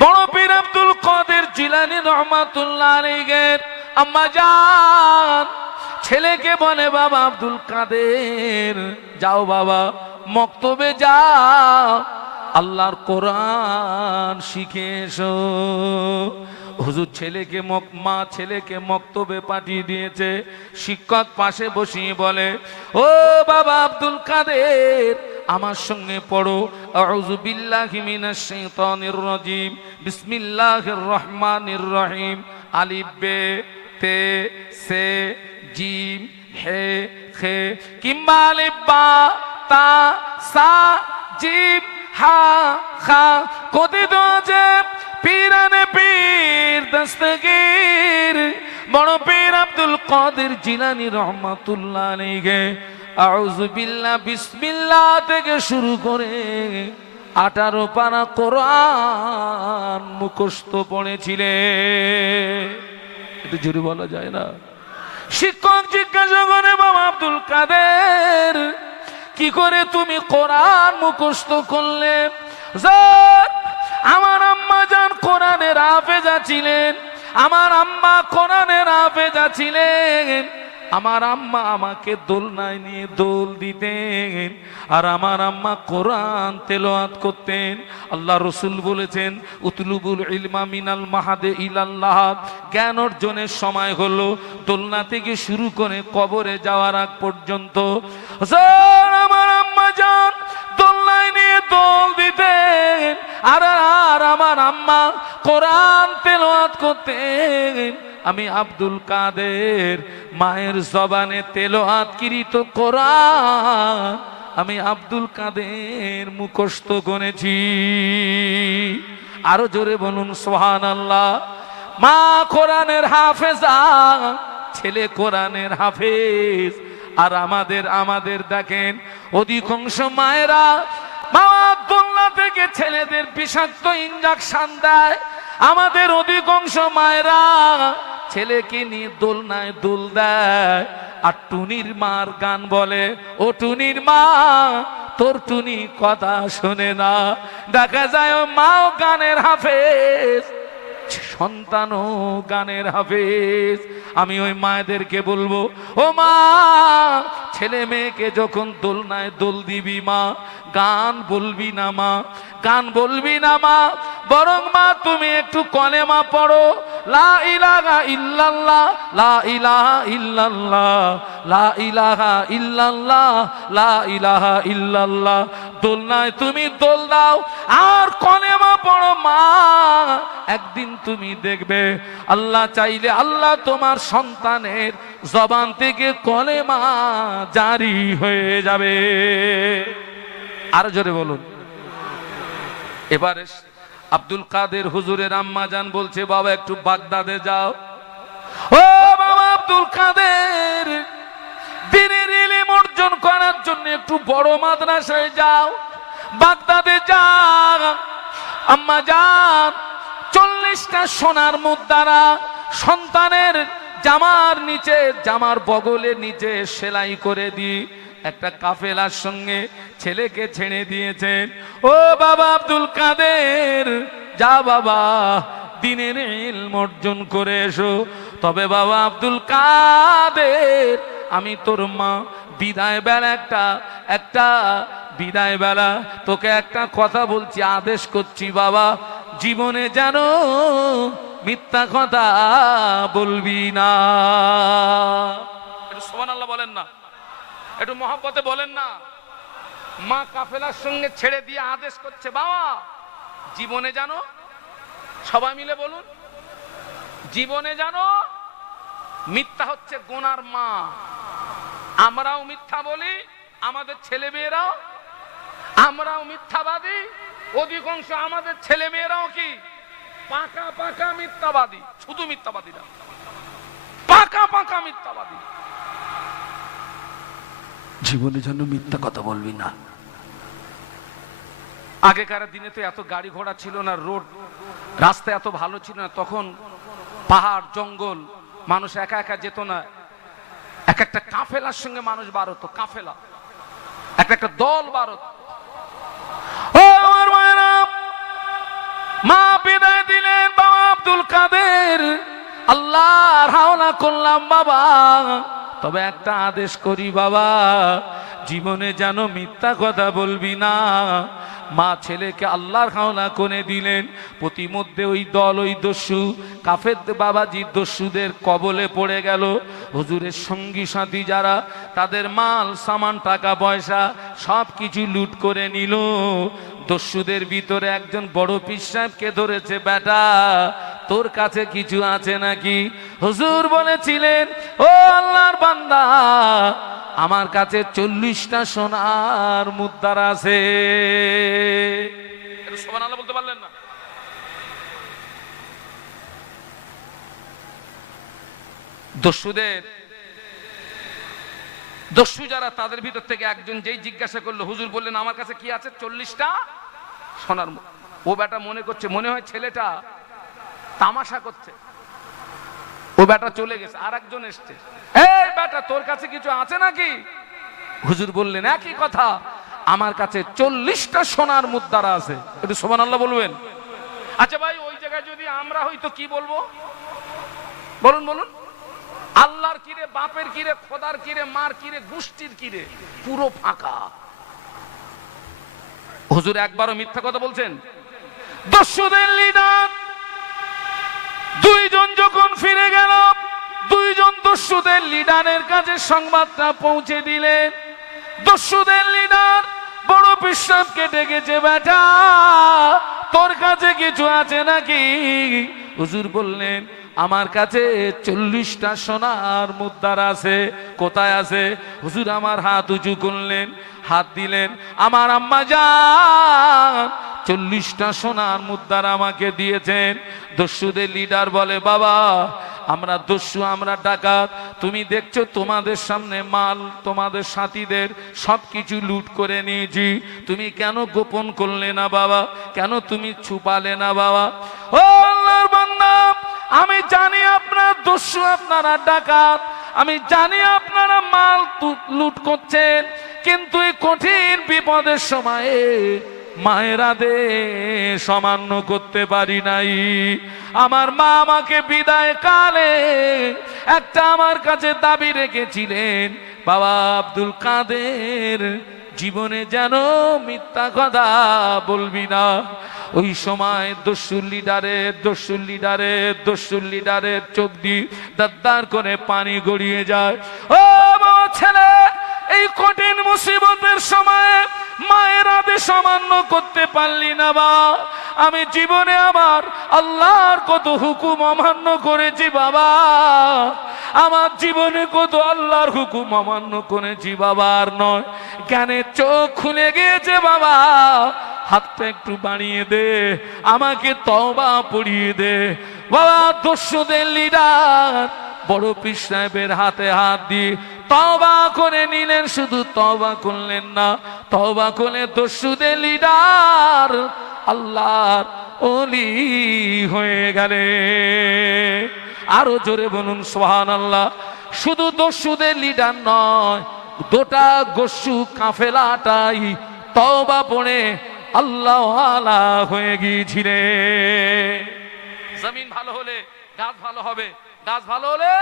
বড় পীর আব্দুল কাদের জিলানী রহমাতুল্লাহ আলাইহির আম্মা জান, ছেলেকে বলে, বাবা আব্দুল কাদের, যাও বাবা, মক্তবে যাও, আল্লাহর কোরআন শিখে এসো। হুজুর ছেলেকে মা ছেলেকে মক্তবে পাঠিয়ে দিয়েছে, শিক্ষক পাশে বসিয়ে বলে, ও বাবা আব্দুল কাদের আমার সঙ্গে পড়ো। আউযু বিল্লাহি মিনাশ শাইতানির রাজিম। বিসমিল্লাহির রহমানির রহিম। আলিফ, বে, তে, সে, জিম, হে, খে কিংবা আলিফ, বা, তা, সা, জিম, হা, খা কথিত আছে পীরানে পীর, দস্তগীর। বড় পীর আব্দুল কাদের জিলানী রহমাতুল্লাহ আলাইহি। আউযু বিল্লাহ, বিসমিল্লাহ থেকে শুরু করে আঠারো পারা কোরআন মুখস্থ পড়েছিলেন একটু জোরে বলা যায় না? শিক্ষক জিজ্ঞাসা করে বাবা আব্দুল কাদের, কি করে তুমি কোরআন মুখস্থ করলে? আমার আম্মা যান কোরআনের হাফেজা ছিলেন, আমার আম্মা কোরআনের হাফেজা ছিলেন। আমার আম্মা আমাকে দোলনায় নিয়ে দোল দিতেন আর আমার আম্মা কোরআন তেলাওয়াত করতেন। আল্লাহ রসুল বলেছেন, উতলুবুল ইলমা মিনাল মাহাদে ইলাল্লাহ। জ্ঞান অর্জনের সময় হলো দোলনা থেকে শুরু করে কবরে যাওয়ার আগ পর্যন্ত। আমার আম্মা যান, দোলনায় নিয়ে দোল দিতেন। আর আর আমার আম্মা কোরআন তেলাওয়াত করতেন। আমি আব্দুল কাদের মায়ের জবানে তেলোয়াত কিরিত কোরআন। আমি আব্দুল কাদের মুখস্থ গনেছি আরও জোরে বলুন সোহান আল্লাহ মা কোরআনের হাফেজা ছেলে কোরআনের হাফেজ। আর আমাদের আমাদের দেখেন, অধিকাংশ মায়েরা বাবা দোলনা থেকে ছেলেদের বিষাক্ত ইঞ্জেকশন দেয়। আমাদের অধিকাংশ মায়েরা, ছেলেকে নিয়ে দোলনায় দোল দেয়। আর টুনির মার গান বলে, ও টুনির মা, তোর টুনি কথা শোনে না। দেখা যায় ও মাও গানের হাফেজ, সন্তানও গানের হাফেজ। আমি ওই মায়েদেরকে বলব, ও মা, ছেলে মেয়েকে যখন দোলনায় দোল দিবি মা, গান বলবি না মা, গান বলবি না মা বরং মা, তুমি একটু কলেমা পড়ো। লা ইলাহা ইল্লাল্লাহ, লা ইলাহা ইল্লাল্লাহ, লা ইলাহা ইল্লাল্লাহ, লা ইলাহা ইল্লাল্লাহ। দোলনায় তুমি দোল দাও, আর কলেমা পড়ো মা। একদিন তুমি দেখবে, আল্লাহ চাইলে আল্লাহ তোমার সন্তানের জবান থেকে কলেমা জারি হয়ে যাবে। আরও জোরে বলুন। এবারে আব্দুল কাদের হুজুরের আম্মা জান বলছে, বাবা, একটু বাগদাদে যাও। ও বাবা আব্দুল কাদের, দিনের ইলিম অর্জন করার জন্য একটু বড় মাদ্রাসায় যাও। বাগদাদে যাও। আম্মা যান চল্লিশটা সোনার মুদ্রারা সন্তানের জামার নিচে, জামার বগলের নিচে সেলাই করে দি। একটা কাফেলার সঙ্গে ছেলেকে ছেড়ে দিয়েছেন। ও বাবা আব্দুল কাদের, যা বাবা, দিনের ইলম অর্জন করে এসো। তবে বাবা আব্দুল কাদের, আমি তোর মা, বিদায় বেলা একটা একটা বিদায় বেলা, তোকে একটা কথা বলছি, আদেশ করছি বাবা, জীবনে যেন মিথ্যা কথা বলবি না। সোমান আল্লাহ বলেন না। একটু মহাব্বতে বলেন না। মা কাফেলার সঙ্গে ছেড়ে দিয়ে আদেশ করছে, বাবা, জীবনে জানো, সবাই মিলে বলুন, জীবনে জানো, মিথ্যা হচ্ছে গোনার মা। আমরাও মিথ্যা বলি, আমাদের ছেলে মেয়েরাও আমরাও মিথ্যাবাদী, অধিকাংশ আমাদের ছেলে মেয়েরাও কি? পাকা পাকা মিথ্যাবাদী, শুধু মিথ্যাবাদী না পাকা পাকা মিথ্যাবাদী। জীবনে জন্য মিথ্যা কথা বলবি না। আগেকার দিনে তো এত গাড়ি ঘোড়া ছিল না, রোড, রাস্তা এত ভালো ছিল না, তখন পাহাড়, জঙ্গল, মানুষ একা একা যেত না। এক একটা কাফেলার সঙ্গে মানুষ বার হতো, কাফেলা। এক একটা দল বার হতো। ও মা বিদায় দিলেন বাবা আব্দুল কাদের। আল্লাহ হাওনা করলাম বাবা। তবে একটা আদেশ করি বাবা জীবনে যেন মিথ্যা কথা বলবি না। মা ছেলেকে আল্লাহর হাওলা করে দিলেন। প্রতিমধ্যে ওই দল, ওই দস্যু, কাফের বাবাজি দস্যুদের কবলে পড়ে গেল। হুজুরের সঙ্গী সাথী যারা, তাদের মাল, সামান, টাকা, পয়সা সব কিছু লুট করে নিল। দস্যুদের ভিতরে একজন বড় পীর সাহেবকে ধরেছে, বেটা, তোর কাছে কিছু আছে নাকি? হুজুর বলেছিলেন, ও আল্লাহর বান্দা আমার কাছে চল্লিশটা সোনার মুদ্রার আছে। বলতে পারলেন না। দস্যুদের, দস্যু যারা তাদের ভিতর থেকে একজন যেই জিজ্ঞাসা করল, হুজুর বললেন, আমার কাছে কি আছে চল্লিশটা সোনার ও বেটা মনে করছে, মনে হয় ছেলেটা তামাশা করছে। ও বেটা চলে গেছে আর একজন এসছে। এই বেটা তোর কাছে কিছু আছে নাকি? হুজুর বললেন, একই কথা। আমার কাছে চল্লিশটা সোনার মুদ্রা আছে। একটু সোমান আল্লাহ বলবেন? আচ্ছা ভাই, ওই জায়গায় যদি আমরা হয়তো কি বলব? বলুন বলুন। আল্লাহর কিরে, বাপের কিরে, খোদার কিরে, মার কিরে, গোষ্ঠীর কিরে? পুরো ফাঁকা। হুজুর একবারও মিথ্যা কথা বলছেন? দস্যুদের লিডার। দুইজন যখন ফিরে গেল দস্যুদের লিডারের কাছে সংবাদটা পৌঁছে দিলেন দস্যুদের লিডার বড় বিশ্রামকে ডেকেছে, বেটা, তোর কাছে কিছু আছে নাকি? হুজুর বললেন, আমার কাছে চল্লিশটা সোনার মুদ্রার আছে। কোথায় আছে? হুজুর আমার হাত উঁচু করলেন, হাত দিলেন, আমার আম্মা যান চল্লিশটা সোনার মুদ্রার আমাকে দিয়েছেন। দস্যুদের লিডার বলে, বাবা আমরা দস্যু আমরা ডাকাত। তুমি দেখছ তোমাদের সামনে মাল, তোমাদের সাথীদের সব কিছু লুট করে নিয়েছি। তুমি কেন গোপন করলে না বাবা? কেন তুমি ছুপালে না বাবা? ও আল্লাহর আমি জানি আপনার দস্যু আপনারা ডাকাত। আমি জানি আপনারা মাল লুট করছেন। কিন্তু এই কঠিন বিপদের সময়ে মায়েরা দে, সমান্য করতে পারি নাই। আমার মা আমাকে বিদায় কালে একটা আমার কাছে দাবি রেখেছিলেন, বাবা আব্দুল কাদের, জীবনে যেন মিথ্যা কথা বলবি না। ওই সময় দস্যুর লিডারের দস্যুর লিডারের দস্যুর লিডারের চোখ দিয়ে দাদ্দার করে পানি গড়িয়ে যায়। ও ছেলে! এই কঠিন মুসিবতের সময় মায়ের আদেশ অমান্য করতে পারলি না বা। আমি জীবনে আমার আল্লাহর কত হুকুম অমান্য করেছি বাবা। আমার জীবনে কত আল্লাহর হুকুম অমান্য করেছি বাবা, আর নয়, জ্ঞানের চোখ খুলে গিয়েছে বাবা। হাতটা একটু বাড়িয়ে দে, আমাকে তবা পড়িয়ে দে। বাবা দস্যুদের লিডার বড় পীর সাহেবের হাতে হাত দিয়ে তবা করে নিলেন, শুধু তবা করলেন না তবা করে দস্যুদের লিডার আল্লাহর অলি হয়ে গেলে আরও জোরে বলুন সোহান আল্লাহ শুধু দস্যুদের লিডার নয়, গোটা গস্যু কাফেলাটাই তবা পড়ে আল্লাহ হয়ে গিয়েছিলেন। জমিন ভালো হলে গাছ ভালো হবে। গাছ ভালো হলে